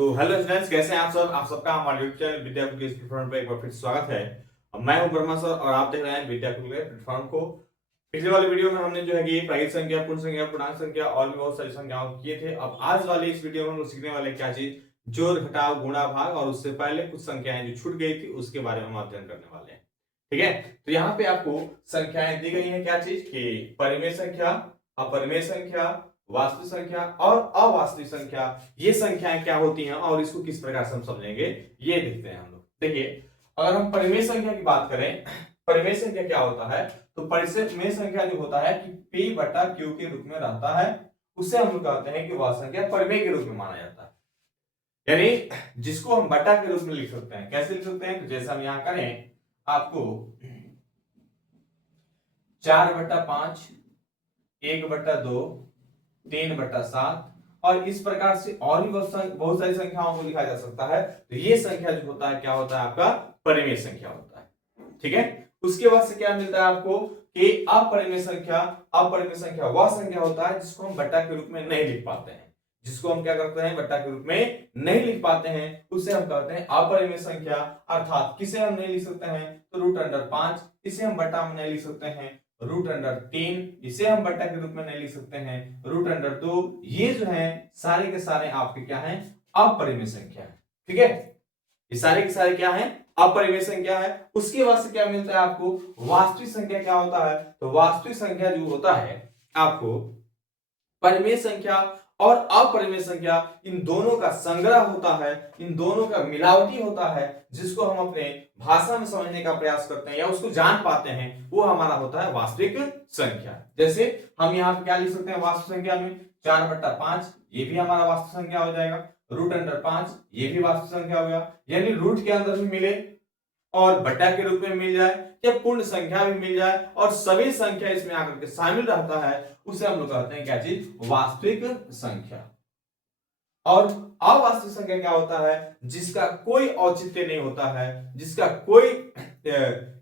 तो hello students, कैसे हैं आप सब? आप सबका हमारे यूट्यूब चैनल विद्या कुल के प्लेटफॉर्म पर एक बार फिर स्वागत है। मैं हूं ब्रह्मा सर और आप देख रहे हैं विद्या कुल के प्लेटफॉर्म को। पिछले वाले वीडियो में हमने जो है कि प्राकृत संख्या, पूर्ण संख्या, पूर्णांक संख्या और भी बहुत सारी संख्याओं किए थे। अब आज वाले इस वीडियो में हम लोग सीखने वाले क्या चीज, जोड़ घटाव गुणा भाग, और उससे पहले कुछ संख्याएं जो छूट गई थी उसके बारे में हम अध्ययन करने वाले हैं। ठीक है, तो यहाँ पे आपको संख्याएं दी गई है। क्या चीज की? परिमेय संख्या, अपरिमेय संख्या, वास्तविक संख्या और अवास्तविक संख्या। ये संख्याएं क्या होती हैं और इसको किस प्रकार से हम समझेंगे, ये देखते हैं हम लोग। देखिए, अगर हम परिमेय संख्या की बात करें, परिमेय संख्या क्या होता है? तो परिमेय संख्या जो होता है कि p बटा q के रूप में रहता है, उसे हम लोग कहते हैं कि वह संख्या परिमेय के रूप में माना जाता है। यानी जिसको हम बटा के रूप में लिख सकते हैं। कैसे लिख सकते हैं? तो जैसे हम यहां करें, आपको 4/5, 1/2, 3/7 और इस प्रकार से और भी बहुत सारी संख्याओं को लिखा जा सकता है। तो ये संख्या जो होता है क्या होता है? आपका परिमेय संख्या होता है। ठीक है, उसके बाद से क्या मिलता है आपको कि अपरिमेय संख्या। अपरिमेय संख्या वह संख्या होता है जिसको हम बटा के रूप में नहीं लिख पाते हैं। जिसको हम क्या करते हैं? बटा के रूप में नहीं लिख पाते हैं, उसे हम कहते हैं अपरिमेय संख्या। अर्थात किसे हम नहीं लिख सकते हैं? तो √5, इसे हम बटा में नहीं लिख सकते हैं। √3, इसे हम बटा के रूप में नहीं लिख सकते हैं। √2, ये जो है सारे के सारे आपके क्या हैं? अपरिमेय संख्या है। ठीक है, ये सारे के सारे क्या हैं? अपरिमेय संख्या है। उसके बाद से क्या मिलता है आपको? वास्तविक संख्या क्या होता है? तो वास्तविक संख्या जो होता है आपको परिमेय संख्या और अपरिमेय संख्या, इन दोनों का संग्रह होता है, इन दोनों का मिलावटी होता है, जिसको हम अपने भाषा में समझने का प्रयास करते हैं या उसको जान पाते हैं, वो हमारा होता है वास्तविक संख्या। जैसे हम यहाँ पे क्या लिख सकते हैं वास्तविक संख्या में? 4/5, ये भी हमारा वास्तविक संख्या हो जाएगा। √5, ये भी वास्तविक संख्या हो गया। यानी रूट के अंदर भी मिले और बटा के रूप में मिल जाए या पूर्ण संख्या भी मिल जाए और सभी संख्या इसमें आकर के शामिल रहता है, उसे हम लोग कहते हैं क्या चीज? वास्तविक संख्या। और अवास्तविक संख्या क्या होता है? जिसका कोई औचित्य नहीं होता है, जिसका कोई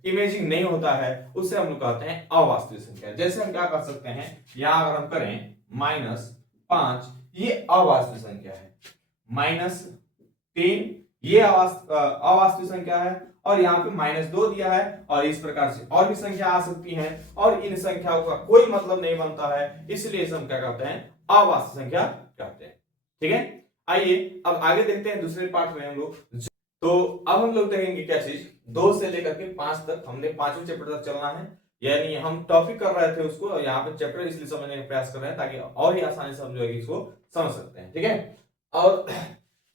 इमेजिंग नहीं होता है, उसे हम लोग कहते हैं अवास्तविक संख्या। जैसे हम क्या कर सकते हैं, यहां अगर हम करें -5, ये अवास्तविक संख्या है। -3, ये अवास्तविक संख्या है। और यहाँ पे -2 दिया है और इस प्रकार से और भी संख्या आ सकती हैं और इन संख्याओं का कोई मतलब नहीं बनता है, इसलिए इसे हम क्या कहते हैं? अवास्तविक संख्या कहते हैं। ठीक है, आइए अब आगे देखते हैं दूसरे पार्ट में हम लोग। तो अब हम लोग देखेंगे क्या चीज, 2 से लेकर के 5 तक, हमने 5वें चैप्टर तक चलना है। यानी हम टॉपिक कर रहे थे उसको, यहाँ पे चैप्टर इसलिए समझने का प्रयास कर रहे हैं ताकि और ही आसानी से हम जो है इसको समझ सकते हैं। ठीक है, और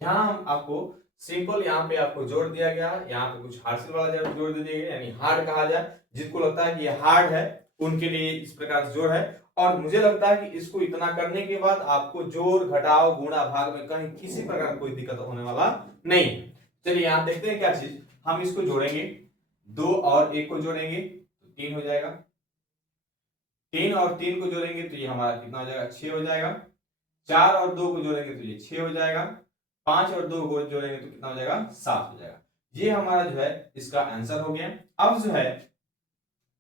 यहाँ हम आपको सिंपल, यहाँ पे आपको जोड़ दिया गया, यहाँ पे कुछ हार्डसिल वाला जोड़ दे दिया गया, यानी हार्ड कहा जाए, जिनको लगता है कि ये हार्ड है उनके लिए इस प्रकार से जोड़ है। और मुझे लगता है कि इसको इतना करने के बाद आपको जोड़ घटाव गुणा भाग में कहीं किसी प्रकार कोई दिक्कत होने वाला नहीं है। चलिए यहाँ देखते हैं क्या चीज, हम इसको जोड़ेंगे, 2 और 1 को जोड़ेंगे तो 3 हो जाएगा। 3 और 3 को जोड़ेंगे तो ये हमारा कितना हो जाएगा? 6 हो जाएगा। 4 और 2 को जोड़ेंगे तो ये 6 हो जाएगा। 5 और 2 को जोड़ेंगे तो कितना हो जाएगा? 7 हो जाएगा। ये हमारा जो है इसका आंसर हो गया। अब जो है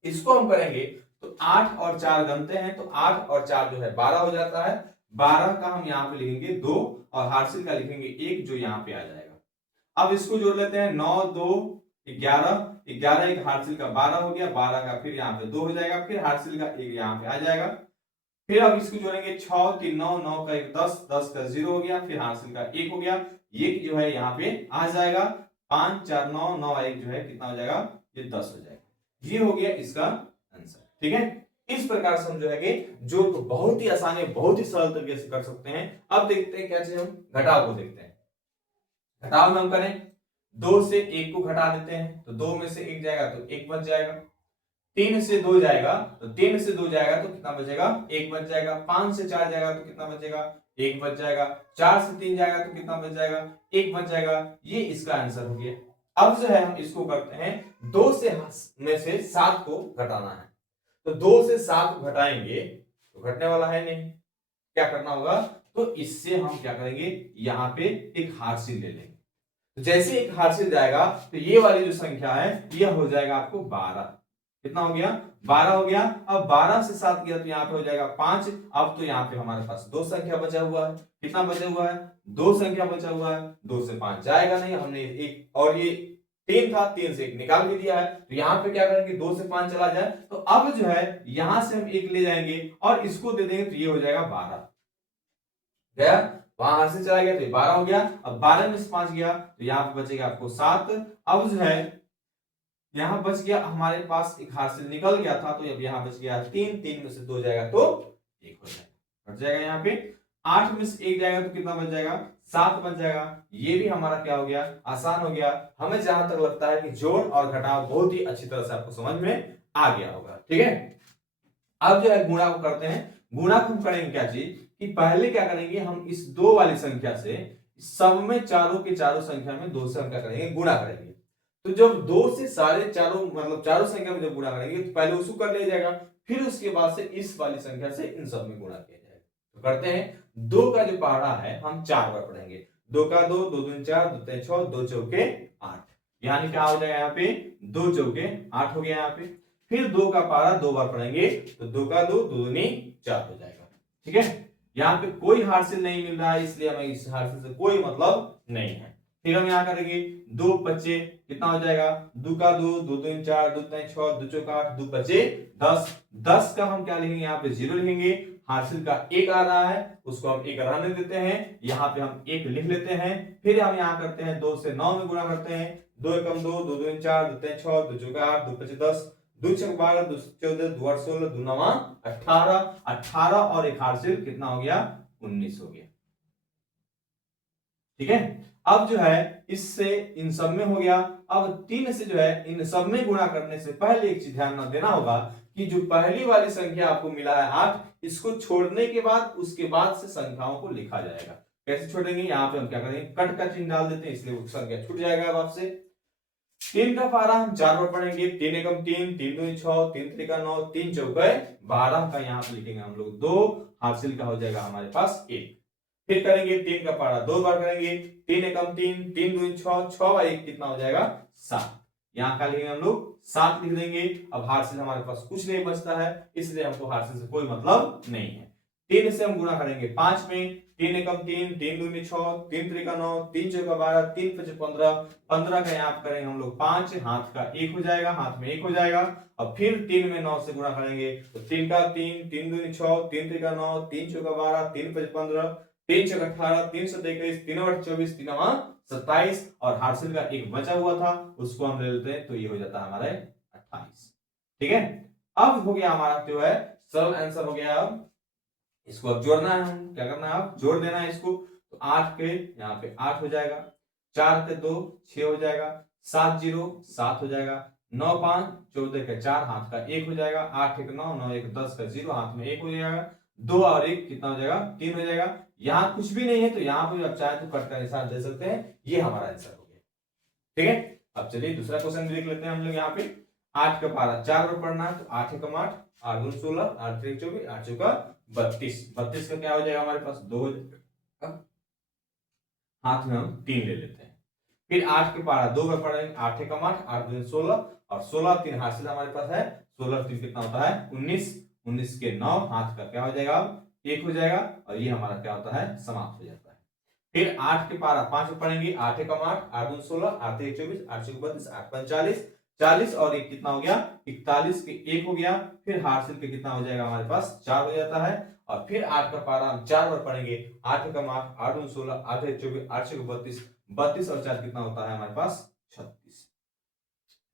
इसको हम करेंगे तो 8 और 4 गनते हैं, तो 8 और 4 जो है 12 हो जाता है। 12 का हम यहाँ पे लिखेंगे 2 और हार्सिल का लिखेंगे 1, जो यहाँ पे आ जाएगा। अब इसको जोड़ लेते हैं, 9 2 11, 11 एक हार्सिल का 12 हो गया, 12 का फिर यहाँ पे 2 हो जाएगा, फिर हार्सिल का 1 यहाँ पे आ जाएगा। फिर अब इसको जोड़ेंगे 6 3 9, 9 का 1 10, 10 का 0 हो गया, फिर हासिल का 1 हो गया, ये जो है यहाँ पे आ जाएगा। 5 4 9, 9 1 जो है कितना हो जाएगा? ये 10 हो जाएगा। ये हो गया इसका आंसर। ठीक है, इस प्रकार से हम जो है कि जो बहुत ही आसानी, बहुत ही सरल तरीके से कर सकते हैं। अब देखते हैं क्या चीज, हम घटाव को देखते हैं। घटाव में हम करें, 2 से 1 को घटा देते हैं तो 2 में से 1 जाएगा तो 1 बच जाएगा। 3 से 2 जाएगा तो 3 से 2 जाएगा तो कितना बचेगा? 1 बच जाएगा। 5 से 4 जाएगा तो कितना बचेगा? 1 बच जाएगा। 4 से 3 जाएगा तो कितना बच जाएगा? 1 बच जाएगा। ये इसका आंसर हो गया। अब जो है हम इसको करते हैं, 2 से में से 7 को घटाना है। तो 2 से 7 को घटाएंगे तो घटने वाला है नहीं, क्या करना होगा? तो इससे हम क्या करेंगे, यहाँ पे एक हार्सिल ले लेंगे। तो जैसे एक हार्सिल जाएगा तो ये वाली जो संख्या है यह हो जाएगा आपको 12। कितना हो गया 12 हो गया। अब 12 से 7 गया तो यहाँ पे हो जाएगा 5। अब तो यहाँ पे हमारे पास दो संख्या बचा हुआ है। कितना बचा हुआ है दो संख्या बचा हुआ है। 2 से 5 जाएगा नहीं, हमने एक और ये 3 था, 3 से 1 निकाल भी दिया है। तो यहाँ पे क्या करेंगे 2 से 5 चला जाए तो अब जो है यहां से हम 1 ले जाएंगे और इसको दे देंगे तो ये हो जाएगा 12 गया। वहां से चला गया तो 12 हो गया। अब 12 में से 5 गया तो यहाँ पे बचेगा आपको 7। अब जो है यहाँ बच गया हमारे पास एक हाथ से निकल गया था तो अब यहाँ बच गया 3। 3 में से 2 जाएगा तो 1 हो जाएगा, बच जाएगा यहाँ पे। 8 में से 1 जाएगा तो कितना बच जाएगा 7 बच जाएगा। ये भी हमारा क्या हो गया आसान हो गया। हमें जहां तक लगता है कि जोड़ और घटाव बहुत ही अच्छी तरह से आपको समझ में आ गया होगा। ठीक है, अब जो है गुणा को करते हैं। गुणा को हम करेंगे क्या चीज कि पहले क्या करेंगे हम इस 2 वाली संख्या से सब में चारों के चारों संख्या में 2 से हम क्या करेंगे गुणा करेंगे। तो जब 2 से सारे चारों मतलब चारों संख्या में जब गुणा करेंगे तो पहले उसको कर लिया जाएगा, फिर उसके बाद से इस वाली संख्या से इन सब में गुणा किया जाएगा। तो करते हैं 2 का जो पहाड़ा है हम 4 बार पढ़ेंगे। 2 का 2, 2 दूनी 4, 2 तीन 6, 2 चौके 8, यानी क्या हो जाएगा यहाँ पे 2 चौके 8 हो गया यहाँ पे। फिर 2 का पहाड़ा 2 बार पढ़ेंगे तो 2 का 2, 2 दूनी 4 हो जाएगा। ठीक है, यहाँ पे कोई हासिल नहीं मिल रहा है इसलिए हमें इस हासिल से कोई मतलब नहीं है। फिर हम यहाँ करेंगे 2 बच्चे कितना हो जाएगा 2 का 2, 2 दूनी 4, 2 तीन 6, 2 चौका 8, 2 बच्चे 10। 10 का हम क्या लिखेंगे यहाँ पे 0 लिखेंगे। हासिल का 1 आ रहा है उसको हम 1 रहने देते हैं, यहाँ पे हम 1 लिख लेते हैं। फिर हम यहाँ करते हैं 2 से 9 में गुणा करते हैं। 2 एकम 2, 2 दूनी 4, 2 तीन 6, 2 चौका 8, 2 पच्चे 10, 2 छक 12, 2 14, 2 8 16, 2 9 18। 18 और एक हासिल कितना हो गया 19 हो गया। ठीक है, अब जो है इससे इन सब में हो गया। अब 3 से जो है इन सब में गुणा करने से पहले एक चीज ध्यान देना होगा कि जो पहली वाली संख्या आपको मिला है 8, इसको छोड़ने के बाद उसके बाद से संख्याओं को लिखा जाएगा। कैसे छोड़ेंगे यहाँ पे हम क्या करेंगे कट का चिन्ह डाल देते हैं इसलिए वो संख्या छूट जाएगा अब आपसे। 3 का पारा हम 4 बार पढ़ेंगे। 3 एकम 3, 3 दूनी 6, 3 त्रिका 9, 3 चौके 12 का यहाँ पे लिखेंगे हम लोग 2। हासिल का हो जाएगा हमारे पास 1। फिर करेंगे 3 का पारा 2 बार करेंगे। 3 एकम 3, 3 दूनी 6, 6 और 1 कितना हो जाएगा 7। यहाँ का लिखेंगे हम लोग 7 लिख देंगे। अब हासिल हमारे पास कुछ नहीं बचता है इसलिए हमको हासिल से कोई मतलब नहीं है। 3 से हम गुणा करेंगे 5 में। 3 एकम 3, 3 दूनी 6, 3 त्रिका 9, 3 चौका 12, 3 पचे 15। 15 का यहाँ करेंगे हम लोग 5, हाथ का 1 हो जाएगा, हाथ में 1 हो जाएगा। अब फिर 3 में 9 से गुणा करेंगे तो 3 का 3, 3 दूनी 6, 3 त्रिका 9, 3 चौका 12, 3 पचे 15, 3 चौका 18, 3 सौ 21, 3 8 24, 3 27 और हासिल का 1 बचा हुआ था उसको हम ले लेते हैं तो ये हो जाता है हमारे 28। ठीक है, अब हो गया हमारा जो है सरल आंसर हो गया। अब इसको अब जोड़ना है, हम क्या करना है अब जोड़ देना है इसको। तो 8 के यहाँ पे 8 हो जाएगा, 4 के 2 6 हो जाएगा, 7 0 7 हो जाएगा, 9 5 14 के 4 हाथ का 1 हो जाएगा, 8 1 9 9 1 10 का 0 हाथ में 1 हो जाएगा, 2 और 1 कितना हो जाएगा 3 हो जाएगा। यहाँ कुछ भी नहीं है तो यहाँ पे आप चाहे तो कट का निशान दे सकते हैं। ये हमारा आंसर हो गया। ठीक है, अब चलिए दूसरा क्वेश्चन देख लेते हैं हम लोग। यहाँ पे 8 का पारा 4 बार पढ़ना है तो 8 एकम 8, 8 दूनी 16, 8 त्रिक 24, 8 चौका 32। 32 का क्या हो जाएगा हमारे पास 2 हो जाएगा, हाथ में हम 3 ले लेते हैं। फिर 8 के पारा 2 बार पढ़ेंगे। 8 एकम 8, 8 दूनी 16 और 16 3 हासिल हमारे पास है। 16 3 कितना होता है 19। 19 के 9 हाथ का क्या हो जाएगा 1 हो जाएगा और ये हमारा क्या होता है समाप्त हो जाता है। फिर 8 के पारा 5 में पढ़ेंगे। 8 एकम 8, 8 दूनी 16, 8 3 24, 8 चौका 32, 8 5 40, 40 और 1 कितना हो गया 41 के 1 हो गया। फिर हासिल के कितना हो जाएगा हमारे पास 4 हो जाता है। और फिर 8 का पारा हम 4 बार पढ़ेंगे। 8 एकम 8, 8 दूनी 16, 8 1 24, 8 चौका 32, 32 और 4 कितना होता है हमारे पास 36।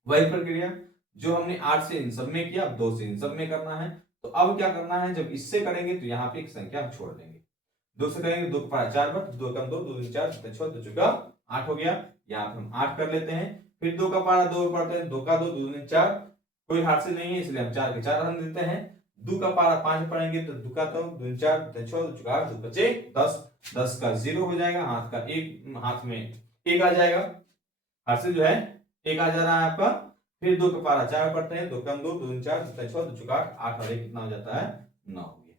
वही प्रक्रिया जो हमने 8 से इन सब में किया 2 से इन सब में करना है। तो अब क्या करना है जब इससे करेंगे तो यहाँ पे एक संख्या हम छोड़ देंगे। 2 से करेंगे 2 का पारा 4 बार, 2 एकम 2, 2 दूनी 4, 2 6, 2 चौका 8 हो गया। यहाँ पे हम 8 कर लेते हैं। फिर 2 का पारा 2 पढ़ते हैं। 2 का 2, 2 दूनी 4, कोई हाथ से नहीं है इसलिए हम 4 के 4 रन देते हैं। 2 का पारा 5 पढ़ेंगे तो 2 का 2, 2 दूनी 4, 2 6, 2 चौका 8, 2 बचे 10। 10 का 0 हो जाएगा, हाथ का 1, हाथ में 1 आ जाएगा, हाथ से जो है 1 आ जा रहा है आपका। फिर 2 का पारा 4 पढ़ते हैं। 2 कम 2, 2 दूनी 4, 2 6, 2 चौका 8 और 1 कितना हो जाता है 9 हो गया।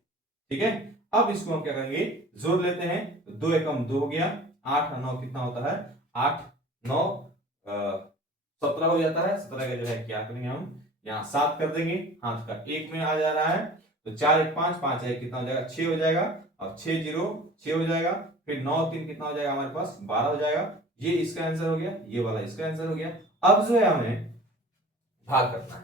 ठीक है, अब इसको हम क्या करेंगे जोड़ लेते हैं। 2 एकम 2 हो गया, 8 और 9 कितना होता है 8 9 17 हो जाता है। 17 का जो है क्या करेंगे हम यहाँ 7 कर देंगे, हाथ का 1 में आ जा रहा है, तो 4 1 5, 5 1 कितना हो जाएगा 6 हो जाएगा, और 6 0 6 हो जाएगा, फिर 9 3 कितना हो जाएगा हमारे पास 12 हो जाएगा। ये इसका आंसर हो गया, ये वाला इसका आंसर हो गया। अब जो है हमें भाग करना है,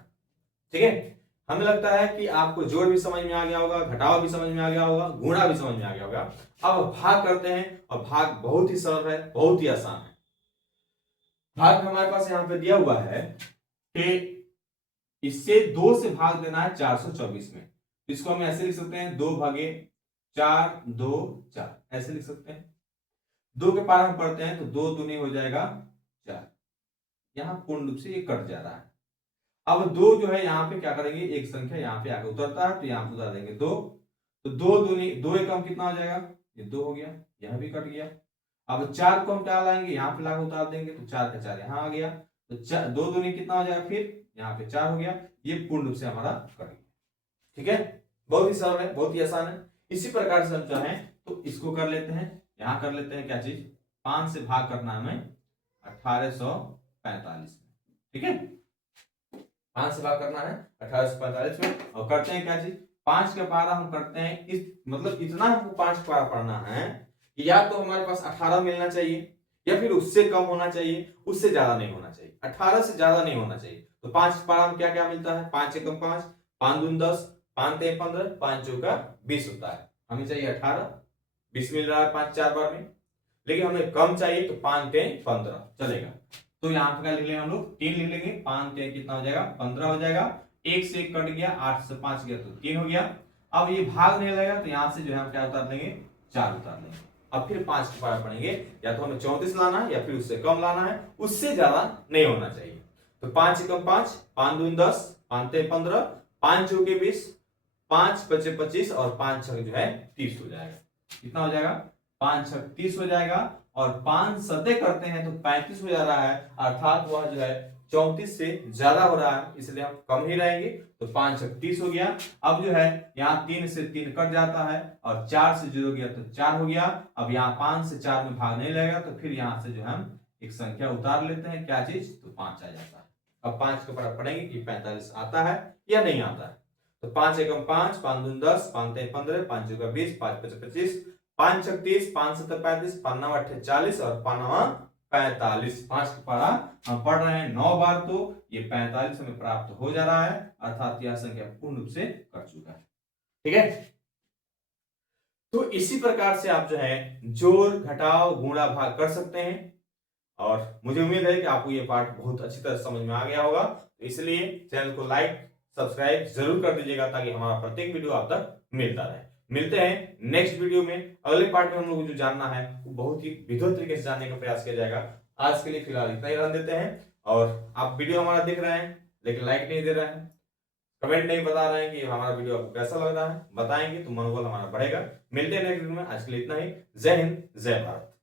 ठीक है। हमें लगता है कि आपको जोड़ भी समझ में आ गया होगा, घटाव भी समझ में आ गया होगा, गुणा भी समझ में आ गया होगा। अब भाग करते हैं, और भाग बहुत ही सरल है, बहुत ही आसान है। भाग हमारे पास यहाँ पे दिया हुआ है कि इससे 2 से भाग देना है 424 में। इसको हम ऐसे लिख सकते हैं 2 भागे 4 2 4, ऐसे लिख सकते हैं। 2 के पार हम पढ़ते हैं तो 2 दूनी हो जाएगा 4, यहां पूर्ण रूप से ये कट जा रहा है। अब 2 जो है यहाँ पे क्या करेंगे, एक संख्या यहाँ पे आके उतरता है तो यहाँ पे उतार देंगे 2, तो 2 दूनी 2 एकम कितना हो जाएगा, ये 2 हो गया, यह भी कट गया। अब 4 को हम क्या लाएंगे, यहाँ पे लाके उतार देंगे तो 4 का 4 यहाँ आ गया, तो 2 दूनी कितना हो जाएगा, फिर यहाँ पे 4 हो गया, ये पूर्ण रूप से हमारा कट गया। ठीक है, बहुत ही सरल है, बहुत ही आसान है। इसी प्रकार से हम चाहें तो इसको कर लेते हैं, यहाँ कर लेते हैं क्या चीज, 5 से भाग करना है हमें 1845 में, ठीक है। 5 से भाग करना है 1845 में, और करते हैं क्या चीज, 5 का पारा हम करते हैं इस, मतलब इतना हमको 5 का पारा पढ़ना है, या तो हमारे पास 18 मिलना चाहिए, या फिर उससे कम होना चाहिए, उससे ज्यादा नहीं होना चाहिए, 18 से ज्यादा नहीं होना चाहिए। तो 5 पारा में क्या क्या मिलता है, 5 एकम 5, 5 दूनी 10, 5 3 15, 5 चौका 20 होता है। हमें चाहिए 18, 20 मिल रहा है 5 4 बार में, लेकिन हमें कम चाहिए तो 5 3 15 चलेगा। तो यहाँ पे क्या लिख लेंगे हम लोग, 3 लिख लेंगे, 5 3 कितना हो जाएगा 15 हो जाएगा, 1 से 1 कट गया, 8 से 5 गया तो 3 हो गया। अब ये भाग नहीं लगेगा तो यहाँ से जो है हम क्या उतार देंगे, 4 उतार देंगे। अब फिर 5 के पारा पढ़ेंगे, या तो हमें 34 लाना है या फिर उससे कम लाना है, उससे ज्यादा नहीं होना चाहिए। तो 5 एकम 5, 5 दूनी 10, 5 3 15, 5 चौके 20, 5 पचे 25, और 5 छक जो है 30 हो जाएगा। कितना हो जाएगा, 5 छक 30 हो जाएगा, और 5 सते करते हैं तो 35 हो जा रहा है, अर्थात वह जो है 34 से ज्यादा हो रहा है, इसलिए हम कम ही रहेंगे, तो 5 छक 30 हो गया। अब जो है यहाँ 3 से 3 कट जाता है, और 4 से 0 गया तो 4 हो गया। अब यहाँ 5 से 4 में भाग नहीं लगेगा, तो फिर यहाँ से जो है हम एक संख्या उतार लेते हैं, क्या चीज, तो 5 आ जाता है। अब 5 के ऊपर पढ़ेंगे कि 45 आता है या नहीं आता है। तो 5 एकम 5, 5 दूनी 10, 5 3 15, 5 चौका 20, 5 पचे 25, 5 छक 30, 5 सत्तर 35, 5 नवा 40, और 5 नवा 45। 5 का पारा हम पढ़ रहे हैं 9 बार, तो ये 45 हमें प्राप्त हो जा रहा है, अर्थात यह संख्या पूर्ण रूप से कट चुका है। ठीक है, तो इसी प्रकार से आप जो है जोड़ घटाव गुणा भाग कर सकते हैं, और मुझे उम्मीद है कि आपको ये पार्ट बहुत अच्छी तरह समझ में आ गया होगा। तो इसलिए चैनल को लाइक सब्सक्राइब जरूर कर दीजिएगा, ताकि हमारा प्रत्येक वीडियो आप तक मिलता रहे। मिलते हैं नेक्स्ट वीडियो में। अगले पार्ट में हम लोग को जो जानना है वो बहुत ही विधिवत तरीके से जानने का प्रयास किया जाएगा। आज के लिए फिलहाल इतना ही रहने देते हैं। और आप वीडियो हमारा देख रहे हैं लेकिन लाइक नहीं दे रहे हैं, कमेंट नहीं बता रहे हैं कि हमारा वीडियो आपको कैसा लग रहा है, बताएंगे तो मनोबल हमारा बढ़ेगा। मिलते हैं नेक्स्ट वीडियो में, आज के लिए इतना ही। जय हिंद, जय भारत।